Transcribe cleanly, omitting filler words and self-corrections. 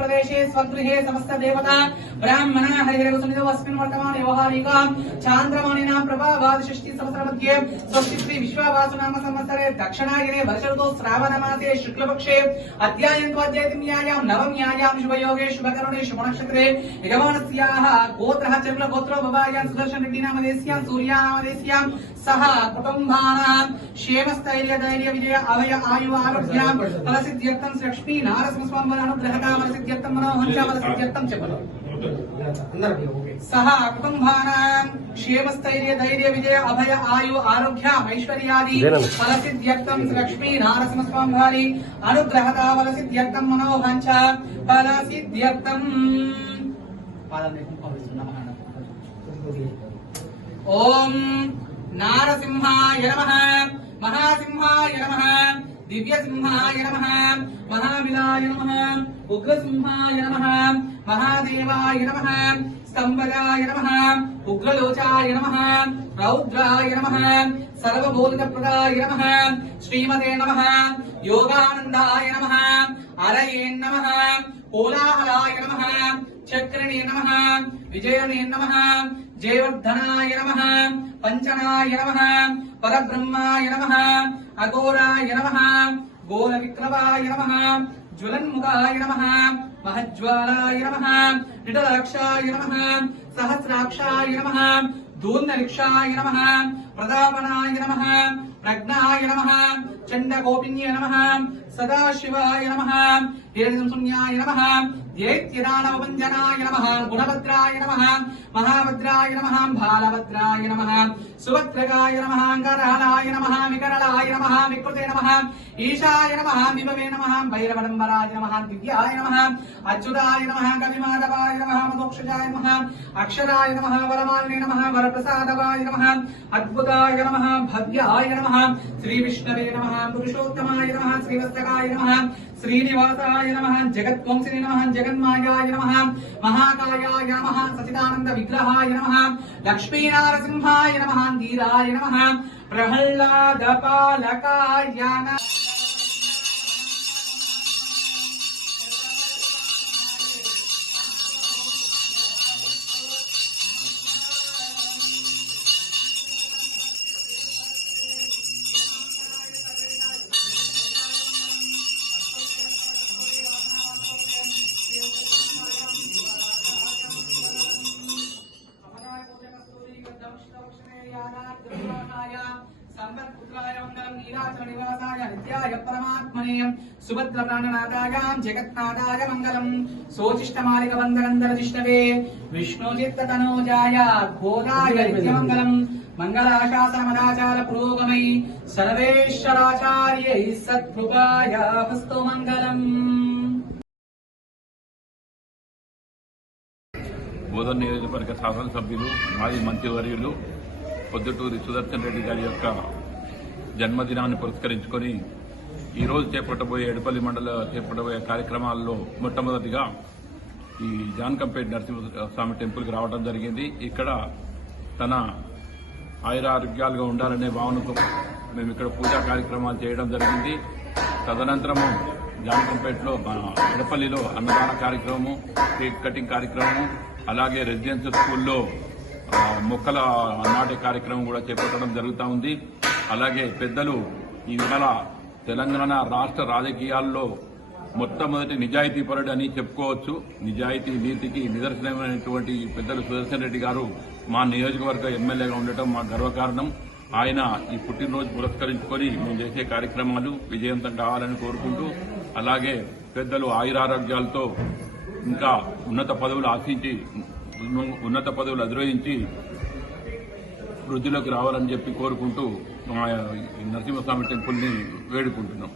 प्रदेशे स्वगृहे समस्त देवता ब्राह्मण हरिहरवसुनितो अस्मिन् वर्तमान व्यवहारिका चांद्रमाणिना प्रभावाद षष्ठी संवत्सर मध्ये स्वस्ति श्री विश्वावासु नाम संवत्सरे दक्षिणायने वर्ष ऋतौ श्रावण मासे शुक्लपक्षे अद्यायन्त्वाद्यायतिन्यायां नवम्यायां शुभयोगे शुभकरणे शुभनक्षत्रे यजमानस्याः गोत्रः चर्मल गोत्रो भवायां सुदर्शन रेड्डी नामदेस्यां सूर्या नामदेस्यां सह कुटुंबानां क्षेमस्थैर्य धैर्य विजय अभय आयु आरोग्यां फलसिद्ध्यर्थं लक्ष्मी नारसिंहस्वामी अनुग्रहकां फलसिद्ध्यर्थं मनोहंसा फलसिद्ध्यर्थं च सह कुटुंबानां क्षेमस्थैर्य धैर्य विजय अभय आयु आरोग्यां ऐश्वर्यादि फलसिद्ध्यर्थं लक्ष्मी नारसिंहस्वामी अनुग्रहकां फलसिद्ध्यर्थं मनोहंसा फलसिद्ध्यर्थं ओम नारसिंहाय नमः महासिंहाय नमः दिव्यसिंहाय नमः महाविलाय नमः उग्रसिंहाय नमः महादेवाय नमः स्तंभजाय नमः उग्रलोचाय नमः रौद्राय नमः सर्वबोधप्रदाय नमः श्रीमते नमः योगानंदाय नमः अरये नमः कोलाहलाय नमः चक्रणे नमः विजयने नमः जयवर्धनाय नमः पंचनाय नमः परब्रह्माय नमः अघोराय नमः गोलविक्रमाय नमः ज्वलन्मुखाय नमः महज्ज्वालाय नमः निटलाक्षाय नमः सहस्राक्षाय नमः दूर्नरिक्षाय नमः प्रतापनाय नमः प्रज्ञाय नमः चण्डगोपिन्ये नमः सदाशिवाय नमः हिरण्यशून्याय नमः दैत्यदानवभञ्जनाय नमः गुणभद्राय नमः महाभद्राय नमः बालभद्राय नमः सुभद्रकाय नमः करहलाय नमः विकरलाय नमः विकृते नमः ईशाय नमः विभवे नमः भैरवडम्बराय नमः दिव्याय नमः अच्युताय नमः कविमाधवाय नमः मधोक्षजाय नमः अक्षराय नमः वरमालिने नमः वरप्रसादवाय नमः अद्भुताय नमः भव्याय नमः श्रीविष्णवे नमः पुरुषोत्तमाय नमः श्रीवत्सकाय नमः श्रीनिवासाय नमः जगद्वंशिने नमः जगन्मायाय नमः महाकायाय नमः सचिदानंद विग्रहाय नमः लक्ष्मीनारसिंहाय नमः धीराय नमः प्रहल्लादपालकाय नमः परमात्मने सुभद्र प्राणनाथाय जगन्नाथाय मंगलम सोचिष्टमालिक बंधनंदरजिष्णवे विष्णुचित्ततनोजाय घोराय नित्यमंगलम मंगलाशासनमदाचार पुरोगमै सर्वेश्वराचार्यै सत्कृपाय हस्तो मंगलम। బోధన్ నియోజకవర్గ శాసనసభ్యులు మాజీ మంత్రివర్యులు పొద్దుటూరి సుదర్శన్ రెడ్డి గారి యొక్క జన్మదినాన్ని పురస్కరించుకొని ఈరోజు చేపట్టబోయే ఎడపల్లి మండల చేపట్టబోయే కార్యక్రమాల్లో మొట్టమొదటిగా ఈ జాన్కంపేట నరసింహస్వామి టెంపుల్కి రావడం జరిగింది. ఇక్కడ తన ఆయురారోగ్యాలుగా ఉండాలనే భావనతో మేము ఇక్కడ పూజా కార్యక్రమాలు చేయడం జరిగింది. తదనంతరము జాన్కంపేటలో ఎడపల్లిలో అన్నదాన కార్యక్రమము, కేక్ కటింగ్ కార్యక్రమము, అలాగే రెసిడెన్షియల్ స్కూల్లో మొక్కల నాటే కార్యక్రమం కూడా చేపట్టడం జరుగుతూ ఉంది. అలాగే పెద్దలు ఇవాళ తెలంగాణ రాష్ట్ర రాజకీయాల్లో మొట్టమొదటి నిజాయితీపరుడు అని చెప్పుకోవచ్చు. నిజాయితీ నీతికి నిదర్శనమైనటువంటి పెద్దలు సుదర్శన్ రెడ్డి గారు మా నియోజకవర్గ ఎమ్మెల్యేగా ఉండటం మా గర్వకారణం. ఆయన ఈ పుట్టినరోజు పురస్కరించుకొని మేము చేసే కార్యక్రమాలు విజయవంతం కావాలని కోరుకుంటూ, అలాగే పెద్దలు ఆయురారోగ్యాలతో ఇంకా ఉన్నత పదవులు ఆశించి ఉన్నత పదవులు అధిరోహించి వృద్ధిలోకి రావాలని చెప్పి కోరుకుంటూ నరసింహస్వామి టెంపుల్ని వేడుకుంటున్నాం.